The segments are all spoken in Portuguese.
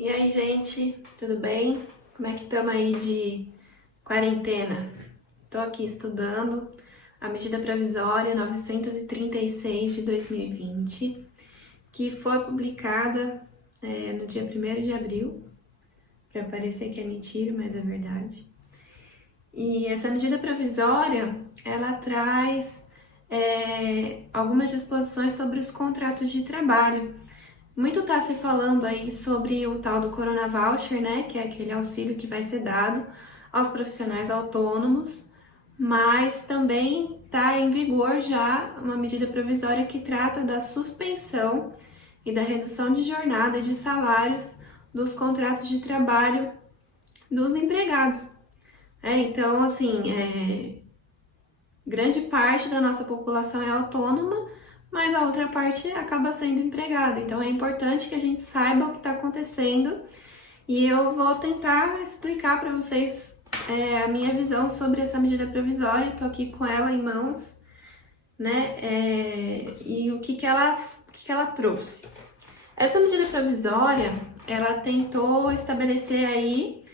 E aí, gente, tudo bem? Como é que estamos aí de quarentena? Estou aqui estudando a medida provisória 936 de 2020, que foi publicada no dia 1º de abril, para parecer que é mentira, mas é verdade. E essa medida provisória, ela traz algumas disposições sobre os contratos de trabalho. Muito está se falando aí sobre o tal do Corona Voucher, né, que é aquele auxílio que vai ser dado aos profissionais autônomos, mas também está em vigor já uma medida provisória que trata da suspensão e da redução de jornada e de salários dos contratos de trabalho dos empregados. Então, assim, grande parte da nossa população é autônoma, mas a outra parte acaba sendo empregada. Então é importante que a gente saiba o que está acontecendo e eu vou tentar explicar para vocês a minha visão sobre essa medida provisória. Estou aqui com ela em mãos, né? E o que ela trouxe. Essa medida provisória, ela tentou estabelecer aí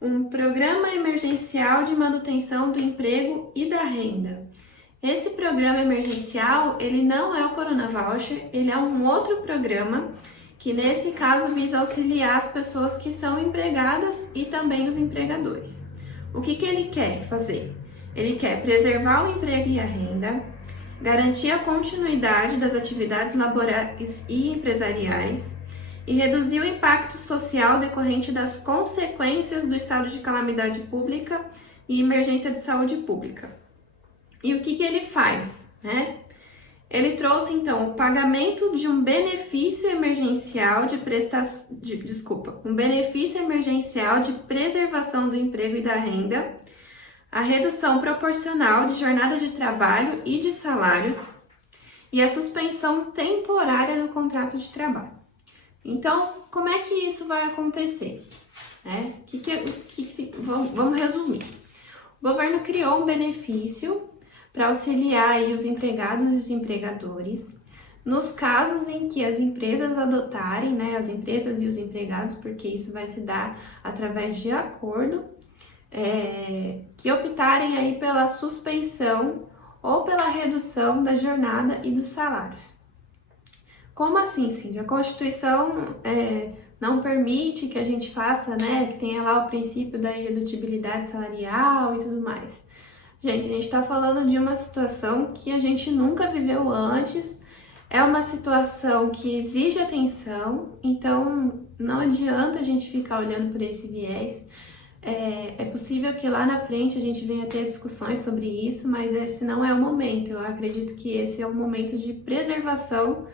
um programa emergencial de manutenção do emprego e da renda. Esse programa emergencial, ele não é o Corona Voucher, ele é um outro programa que nesse caso visa auxiliar as pessoas que são empregadas e também os empregadores. O que ele quer fazer? Ele quer preservar o emprego e a renda, garantir a continuidade das atividades laborais e empresariais e reduzir o impacto social decorrente das consequências do estado de calamidade pública e emergência de saúde pública. E o que ele faz, né? Ele trouxe, então, o pagamento de um benefício emergencial um benefício emergencial de preservação do emprego e da renda, a redução proporcional de jornada de trabalho e de salários e a suspensão temporária do contrato de trabalho. Então, como é que isso vai acontecer? Vamos resumir. O governo criou um benefício para auxiliar aí os empregados e os empregadores nos casos em que as empresas adotarem, né, as empresas e os empregados, porque isso vai se dar através de acordo, que optarem aí pela suspensão ou pela redução da jornada e dos salários. Como assim, Cindy? A Constituição não permite que a gente faça, né, que tenha lá o princípio da irredutibilidade salarial e tudo mais. Gente, a gente está falando de uma situação que a gente nunca viveu antes, é uma situação que exige atenção, então não adianta a gente ficar olhando por esse viés. É possível que lá na frente a gente venha ter discussões sobre isso, mas esse não é o momento. Eu acredito que esse é um momento de preservação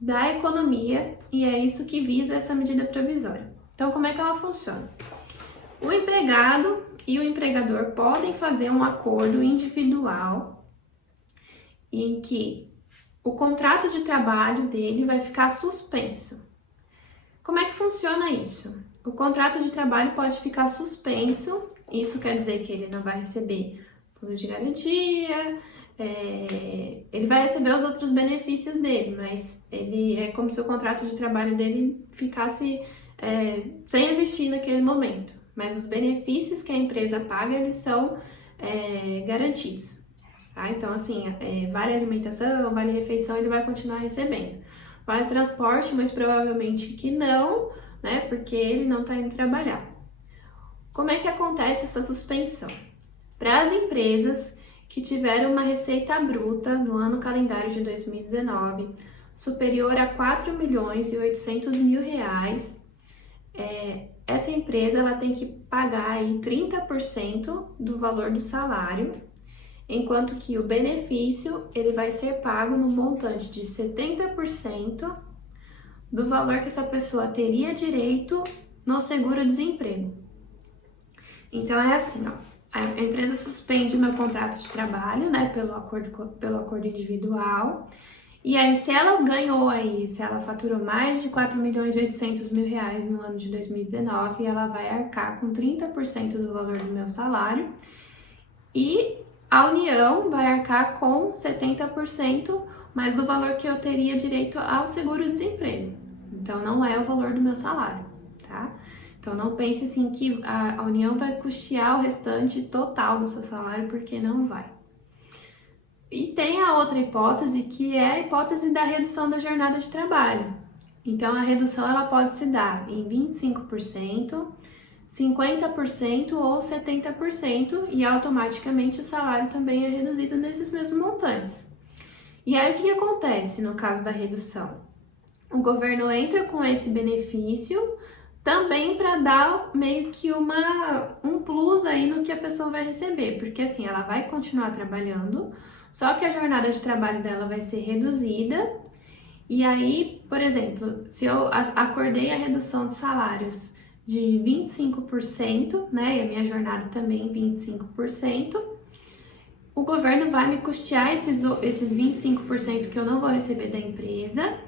da economia e é isso que visa essa medida provisória. Então, como é que ela funciona? O empregado e o empregador podem fazer um acordo individual em que o contrato de trabalho dele vai ficar suspenso. Como é que funciona isso? O contrato de trabalho pode ficar suspenso, isso quer dizer que ele não vai receber fundo de garantia, ele vai receber os outros benefícios dele, mas ele é como se o contrato de trabalho dele ficasse sem existir naquele momento. Mas os benefícios que a empresa paga, eles são garantidos. Tá? Então, assim, vale alimentação, vale refeição, ele vai continuar recebendo. Vale transporte, muito provavelmente que não, né? Porque ele não está indo trabalhar. Como é que acontece essa suspensão? Para as empresas que tiveram uma receita bruta no ano calendário de 2019 superior a R$4.800.000, essa empresa ela tem que pagar aí 30% do valor do salário, enquanto que o benefício ele vai ser pago no montante de 70% do valor que essa pessoa teria direito no seguro-desemprego. Então é assim, ó, a empresa suspende o meu contrato de trabalho, né, pelo acordo individual. E aí, se ela ganhou aí, se ela faturou mais de R$4.800.000 no ano de 2019, ela vai arcar com 30% do valor do meu salário e a União vai arcar com 70%, mas do valor que eu teria direito ao seguro-desemprego. Então, não é o valor do meu salário. tá? Então não pense assim que a União vai custear o restante total do seu salário, porque não vai. E tem a outra hipótese, que é a hipótese da redução da jornada de trabalho. Então a redução ela pode se dar em 25%, 50% ou 70%, e automaticamente o salário também é reduzido nesses mesmos montantes. E aí o que acontece no caso da redução? O governo entra com esse benefício também para dar meio que um plus aí no que a pessoa vai receber, porque assim, ela vai continuar trabalhando, só que a jornada de trabalho dela vai ser reduzida. E aí, por exemplo, se eu acordei a redução de salários de 25%, né, e a minha jornada também 25%, o governo vai me custear esses 25% que eu não vou receber da empresa,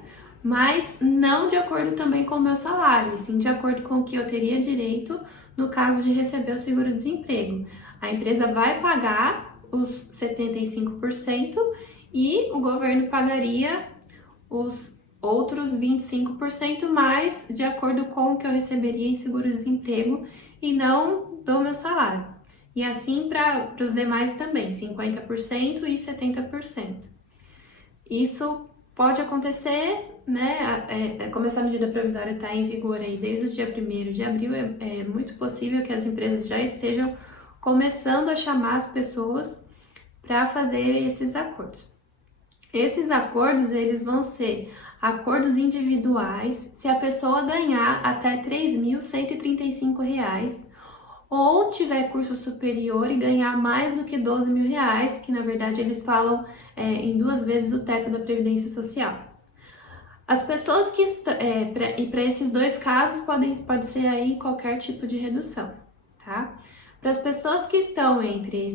mas não de acordo também com o meu salário, e sim de acordo com o que eu teria direito no caso de receber o seguro-desemprego. A empresa vai pagar os 75% e o governo pagaria os outros 25% mais de acordo com o que eu receberia em seguro-desemprego e não do meu salário. E assim para os demais também, 50% e 70%. Isso pode acontecer, né? Como essa medida provisória está em vigor aí desde o dia 1º de abril, é muito possível que as empresas já estejam começando a chamar as pessoas para fazer esses acordos. Esses acordos, eles vão ser acordos individuais se a pessoa ganhar até R$ 3.135 ou tiver curso superior e ganhar mais do que R$ 12.000, que na verdade eles falam em 2 vezes o teto da Previdência Social. As pessoas que e para esses 2 casos pode ser aí qualquer tipo de redução, tá? Para as pessoas que estão entre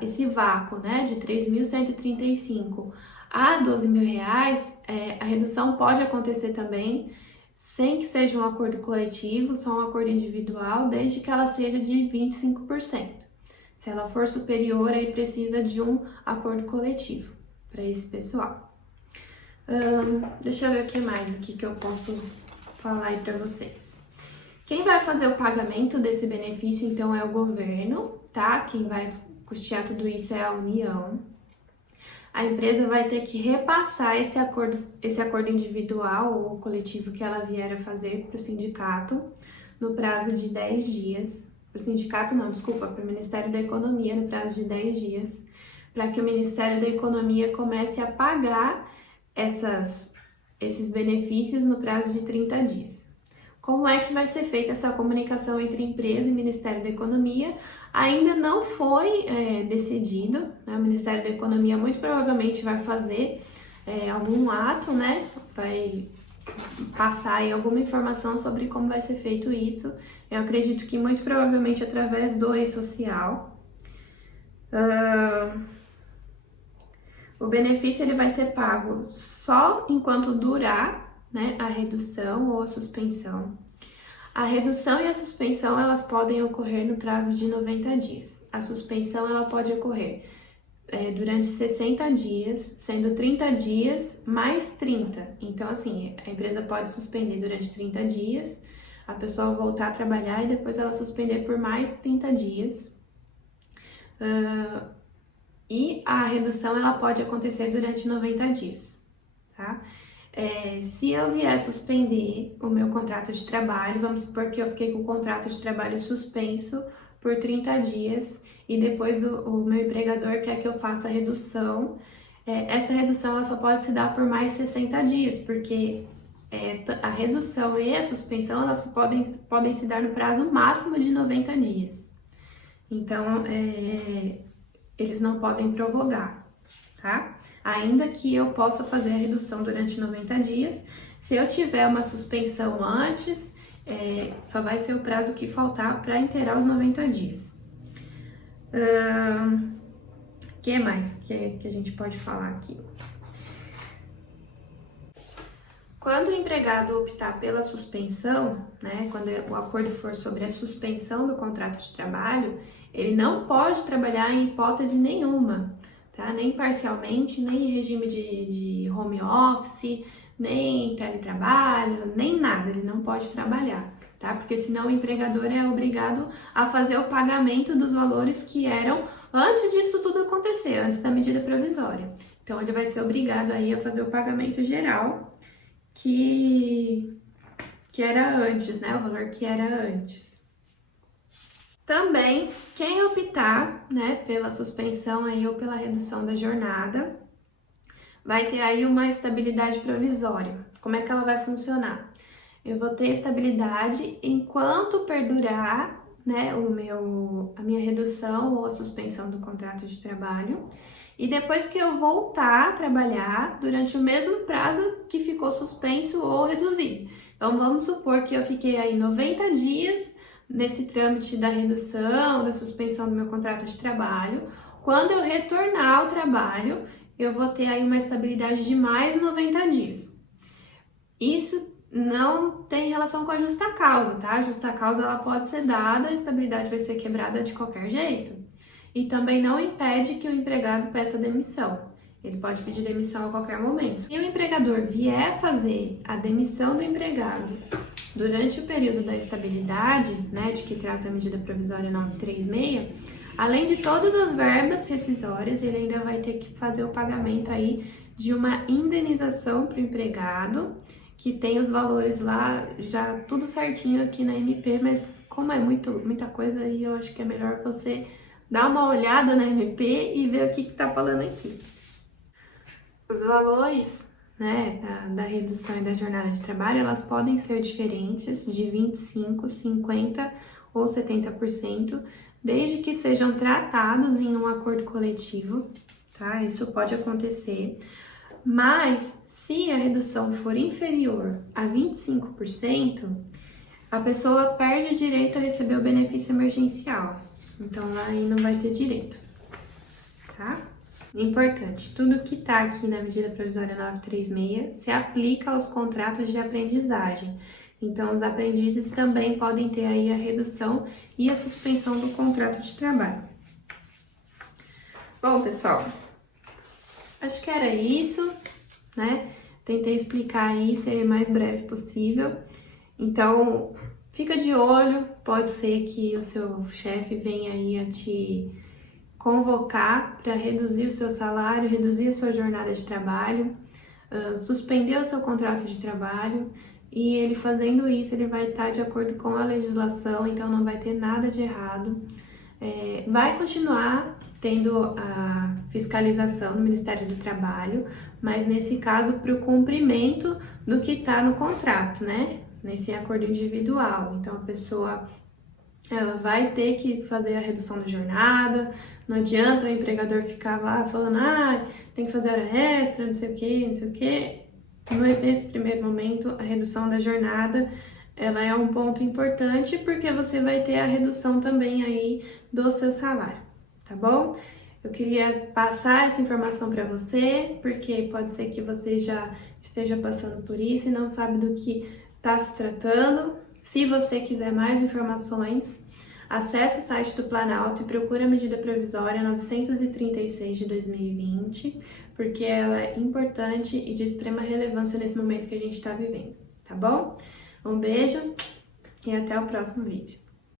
esse vácuo, né, de 3.135 a R$ 12.000, a redução pode acontecer também sem que seja um acordo coletivo, só um acordo individual, desde que ela seja de 25%. Se ela for superior, aí precisa de um acordo coletivo para esse pessoal. Deixa eu ver o que mais aqui que eu posso falar aí para vocês. Quem vai fazer o pagamento desse benefício, então, é o governo, tá? Quem vai custear tudo isso é a União. A empresa vai ter que repassar esse acordo individual ou coletivo que ela vier a fazer para o sindicato no prazo de 10 dias. Para o sindicato não, desculpa, para o Ministério da Economia no prazo de 10 dias, para que o Ministério da Economia comece a pagar esses benefícios no prazo de 30 dias. Como é que vai ser feita essa comunicação entre empresa e Ministério da Economia? Ainda não foi decidido, né? O Ministério da Economia muito provavelmente vai fazer algum ato, né? Vai passar aí alguma informação sobre como vai ser feito isso. Eu acredito que muito provavelmente através do e-social. O benefício ele vai ser pago só enquanto durar, né, a redução ou a suspensão. A redução e a suspensão, elas podem ocorrer no prazo de 90 dias. A suspensão, ela pode ocorrer durante 60 dias, sendo 30 dias mais 30. Então, assim, a empresa pode suspender durante 30 dias, a pessoa voltar a trabalhar e depois ela suspender por mais 30 dias. E a redução, ela pode acontecer durante 90 dias, tá? Se eu vier suspender o meu contrato de trabalho, vamos supor que eu fiquei com o contrato de trabalho suspenso por 30 dias e depois o meu empregador quer que eu faça a redução, essa redução ela só pode se dar por mais 60 dias, porque a redução e a suspensão elas podem se dar no prazo máximo de 90 dias. Então, eles não podem prorrogar, tá? Ainda que eu possa fazer a redução durante 90 dias, se eu tiver uma suspensão antes, só vai ser o prazo que faltar para inteirar os 90 dias. O que mais que a gente pode falar aqui? Quando o empregado optar pela suspensão, né, quando o acordo for sobre a suspensão do contrato de trabalho, ele não pode trabalhar em hipótese nenhuma, tá? Nem parcialmente, nem em regime de home office, nem teletrabalho, nem nada, ele não pode trabalhar, tá? Porque senão o empregador é obrigado a fazer o pagamento dos valores que eram antes disso tudo acontecer, antes da medida provisória. Então ele vai ser obrigado aí a fazer o pagamento geral que era antes, né? O valor que era antes. Também, quem optar, né, pela suspensão aí ou pela redução da jornada, vai ter aí uma estabilidade provisória. Como é que ela vai funcionar? Eu vou ter estabilidade enquanto perdurar, né, a minha redução ou a suspensão do contrato de trabalho. E depois que eu voltar a trabalhar, durante o mesmo prazo que ficou suspenso ou reduzido. Então, vamos supor que eu fiquei aí 90 dias nesse trâmite da redução, da suspensão do meu contrato de trabalho. Quando eu retornar ao trabalho, eu vou ter aí uma estabilidade de mais 90 dias. Isso não tem relação com a justa causa, tá? A justa causa ela pode ser dada, a estabilidade vai ser quebrada de qualquer jeito. E também não impede que o empregado peça demissão. Ele pode pedir demissão a qualquer momento. Se o empregador vier fazer a demissão do empregado durante o período da estabilidade, né, de que trata a medida provisória 936, além de todas as verbas rescisórias, ele ainda vai ter que fazer o pagamento aí de uma indenização para o empregado, que tem os valores lá já tudo certinho aqui na MP, mas como é muita coisa aí, eu acho que é melhor você dar uma olhada na MP e ver o que está falando aqui. Os valores, né, da redução e da jornada de trabalho, elas podem ser diferentes de 25%, 50% ou 70%, desde que sejam tratados em um acordo coletivo, tá? Isso pode acontecer. Mas, se a redução for inferior a 25%, a pessoa perde o direito a receber o benefício emergencial. Então, aí não vai ter direito, tá? Importante, tudo que tá aqui na medida provisória 936 se aplica aos contratos de aprendizagem. Então, os aprendizes também podem ter aí a redução e a suspensão do contrato de trabalho. Bom, pessoal, acho que era isso, né? Tentei explicar aí, ser o mais breve possível. Então, fica de olho, pode ser que o seu chefe venha aí a te convocar para reduzir o seu salário, reduzir a sua jornada de trabalho, suspender o seu contrato de trabalho, e ele fazendo isso, ele vai estar de acordo com a legislação, então não vai ter nada de errado. Vai continuar tendo a fiscalização do Ministério do Trabalho, mas nesse caso para o cumprimento do que está no contrato, né? Nesse acordo individual. Então a pessoa ela vai ter que fazer a redução da jornada, não adianta o empregador ficar lá falando, tem que fazer hora extra, não sei o que, não sei o que. Nesse primeiro momento, a redução da jornada, ela é um ponto importante porque você vai ter a redução também aí do seu salário, tá bom? Eu queria passar essa informação para você, porque pode ser que você já esteja passando por isso e não sabe do que está se tratando. Se você quiser mais informações, acesse o site do Planalto e procure a medida provisória 936 de 2020, porque ela é importante e de extrema relevância nesse momento que a gente está vivendo, tá bom? Um beijo e até o próximo vídeo.